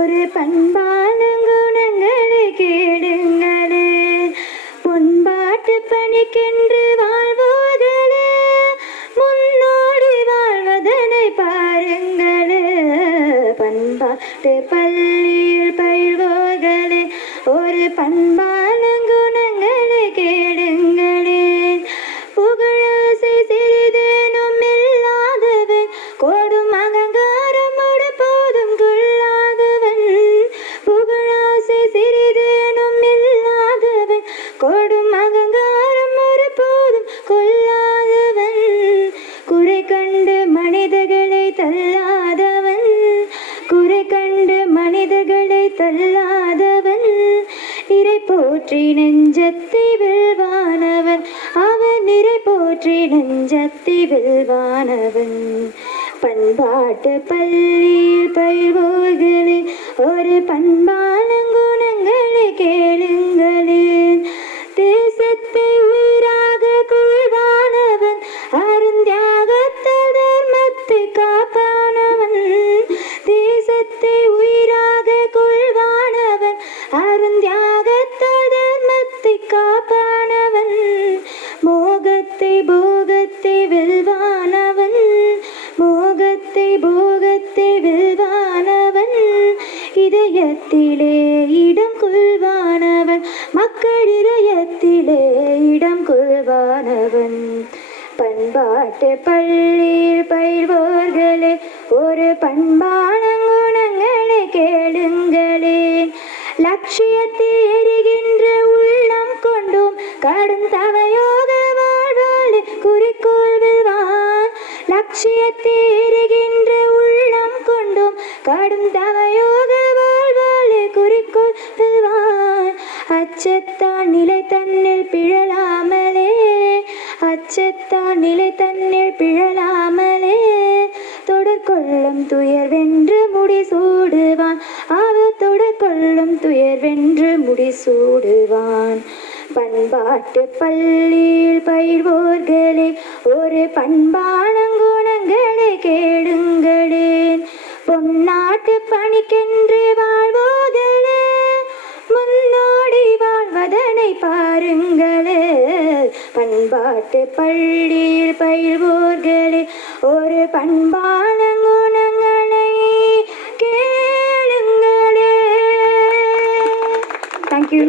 ஒரு பண்பான குணங்களை கேளுங்களே, பொன்பாட்டு பணிக்கென்று வாழ்வோர்களே, முன்னோடி வாழ்வதனை பாருங்களே. பண்பாட்டு பள்ளியில் பயில்வோர்களே, ஒரு பண்பான குணங்களை கேளுங்களே. புகழாசை சிறிதேனும் இல்லாதவன், கோடும் அகங்காரம் போதும் கொள்ளாதவன். புகழாசை சிறிதேனும் இல்லாதவன், கோடும் அகங்காரம் போதும் கொள்ளாதவன். குறை கண்டு மனிதர்களை தள்ளாதவன், குறை கண்டு மனிதர்களை தள்ளாதவன். நிறை போற்றி நெஞ்சத்தை வெல்வானவன், அவன் நிறை போற்றி நெஞ்சத்தை வெல்வானவன். பண்பாட்டு பள்ளியில் பயில்வோர்களே, ஒரு பண்பான குணங்களை கேளுங்களேன். தேசத்தை உயிராக கொள்வானவன், அருந்தியாகத்தால் தர்மத்தை காப்பானவன். தேசத்தை உயிராக கொள்வானவன், அருந்தியாகத்தால் தர்மத்தை காப்பானவன். மோகத்தை போகத்தை வெல்வானவன், மோகத்தை போகத்தை வெல்வானவன். இதயத்திலே இடம் கொள்வானவன், மக்கள் இதயத்திலே இடம் கொள்வானவன். பண்பாட்டு பள்ளியில் பயில்வோர்களே, ஒரு பண்பான குணங்களை கேளுங்களேன். லட்சியத்தை எரிகின்ற உள்ளம் கொண்டும் கடும் தவயோக வாழ்வாளே குறிக்கோள் வெல்வான். லட்சியத்தை எரிகின்ற உள்ளம் கொண்டும் கடும் தவயோக வாழ்வாளே குறிக்கோள் வெல்வான். அச்சத்தான் நிலை தன்னில் பிழலாமலே, அச்சத்தான் நிலை தன்னில் பிழலாமலே, தொடர்கொள்ளும் துயர் வென்று முடிசூடுவான், அவர் தொடர்கொள்ளும் துயர் வென்று முடிசூடுவான். பண்பாட்டு பள்ளியில் பயில்வோர்களே, ஒரு பண்பான குணங்களை கேளுங்களேன். பொன்னாட்டு பணிக்கென்று வாழ்வோர்களே, முன்னோடி வாழ்வதனை பாருங்களே. பண்பாட்டு பள்ளியில் பயில்வோர்களே, ஒரு பண்பான குணங்களை கேளுங்களே. தேங்க்யூ.